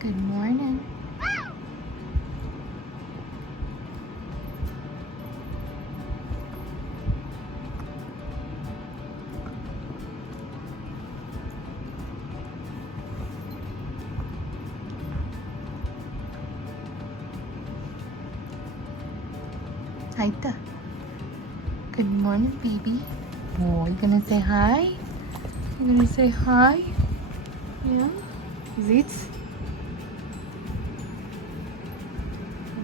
Good morning. Haitta. Good morning, baby. Oh, you gonna say hi? You gonna say hi? Yeah? Zits?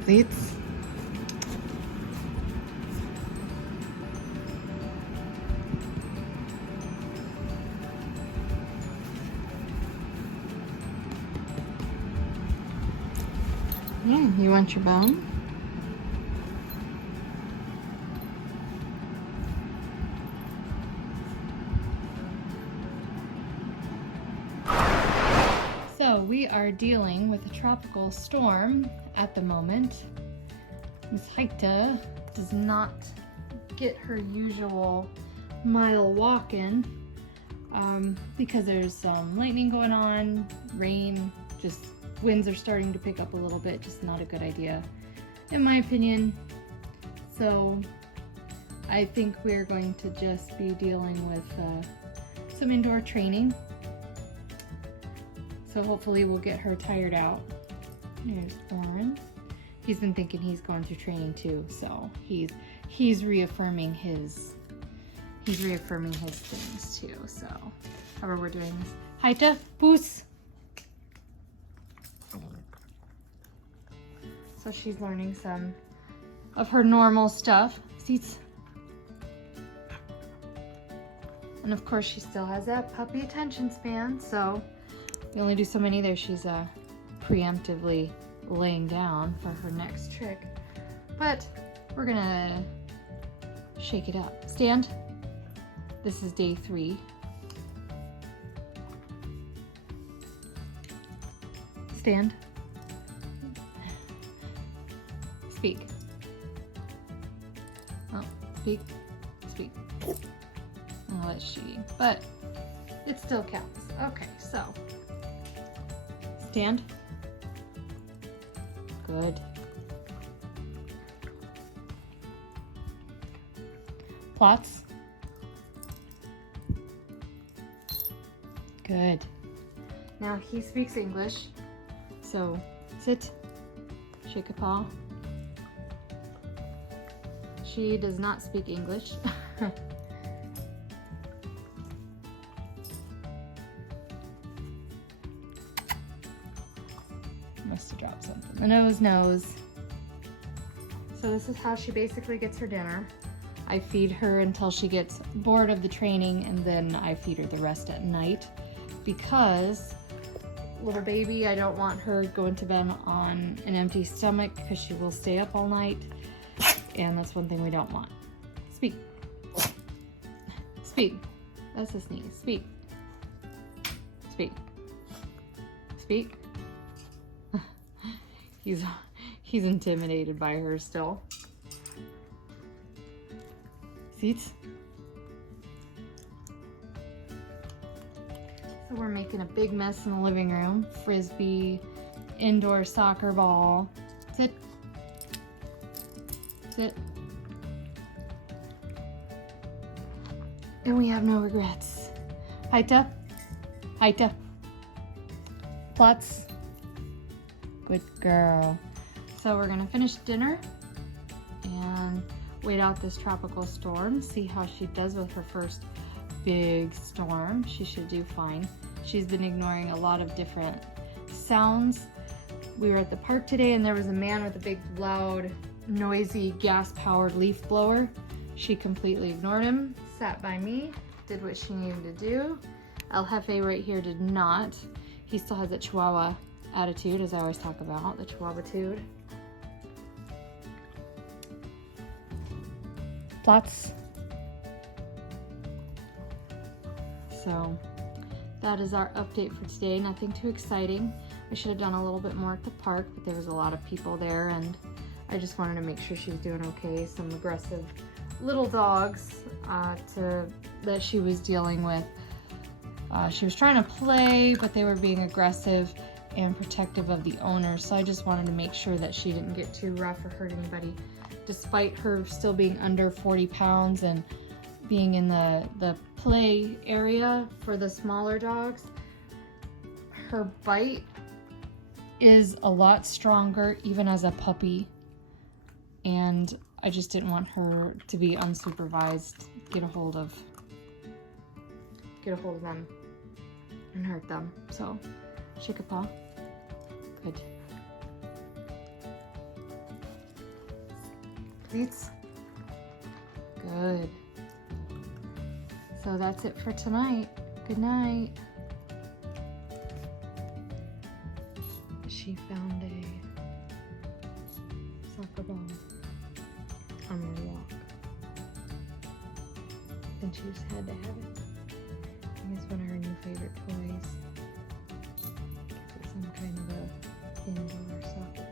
Zits? Yeah, you want your bone? So we are dealing with a tropical storm at the moment. Miss Haitta does not get her usual mile walk in because there's some lightning going on, rain, just winds are starting to pick up a little bit, just not a good idea in my opinion. So I think we're going to just be dealing with some indoor training. So hopefully we'll get her tired out. There's Lauren. He's been thinking he's going through training too, so he's reaffirming his things too. So however we're doing this. Haitta, Boos. So she's learning some of her normal stuff. Seats. And of course she still has that puppy attention span, so we only do so many there. She's preemptively laying down for her next trick. But we're gonna shake it up. Stand. This is day 3. Stand. Speak. Oh, speak. Speak. Oh, that's cheating, but it still counts. Okay, so stand. Good. Plots. Good. Now he speaks English, so sit, shake a paw. She does not speak English. Must have dropped something. The nose. So this is how she basically gets her dinner. I feed her until she gets bored of the training, and then I feed her the rest at night because little baby, I don't want her going to bed on an empty stomach because she will stay up all night, and that's one thing we don't want. Speak. Speak. That's a sneeze. Speak. Speak. Speak. He's intimidated by her still. Seats. So we're making a big mess in the living room. Frisbee, indoor soccer ball. Sit. Sit. And we have no regrets. Haitta. Haitta. Plots. Good girl. So we're gonna finish dinner and wait out this tropical storm, see how she does with her first big storm. She should do fine. She's been ignoring a lot of different sounds. We were at the park today and there was a man with a big loud noisy gas-powered leaf blower. She completely ignored him, sat by me, did what she needed to do. El Jefe right here did not. He still has that Chihuahua attitude, as I always talk about, the Chihuahua-tude. Plots. So that is our update for today. Nothing too exciting. I should have done a little bit more at the park, but there was a lot of people there and I just wanted to make sure she's doing okay. Some aggressive little dogs that she was dealing with. She was trying to play, but they were being aggressive and protective of the owner. So I just wanted to make sure that she didn't get too rough or hurt anybody. Despite her still being under 40 pounds and being in the play area for the smaller dogs, her bite is a lot stronger even as a puppy, and I just didn't want her to be unsupervised, get a hold of them and hurt them. So shake a paw. Good. Please. Good. So that's it for tonight. Good night. She found a soccer ball on her walk, and she just had to have it. I think it's one of her new favorite toys. It's some kind of a indoor soccer ball.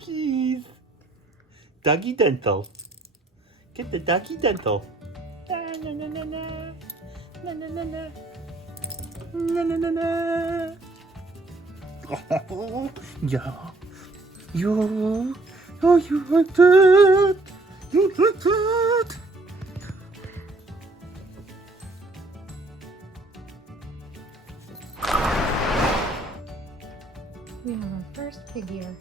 Cheese. Doggy dental. Get the doggy dental. Na na na na na. Na na na na. Na na na na. Oh, yeah. Yo. Oh, you like that? You like that? We have our first pig ear.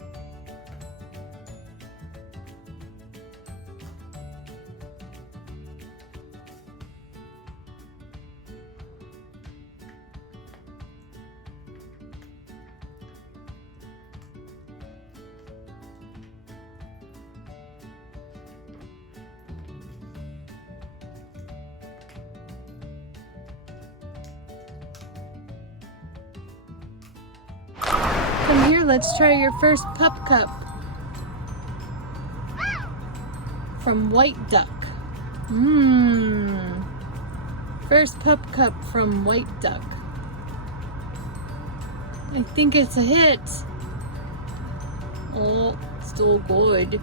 Come here, let's try your first pup cup from White Duck. First pup cup from White Duck. I think it's a hit. Oh, still good.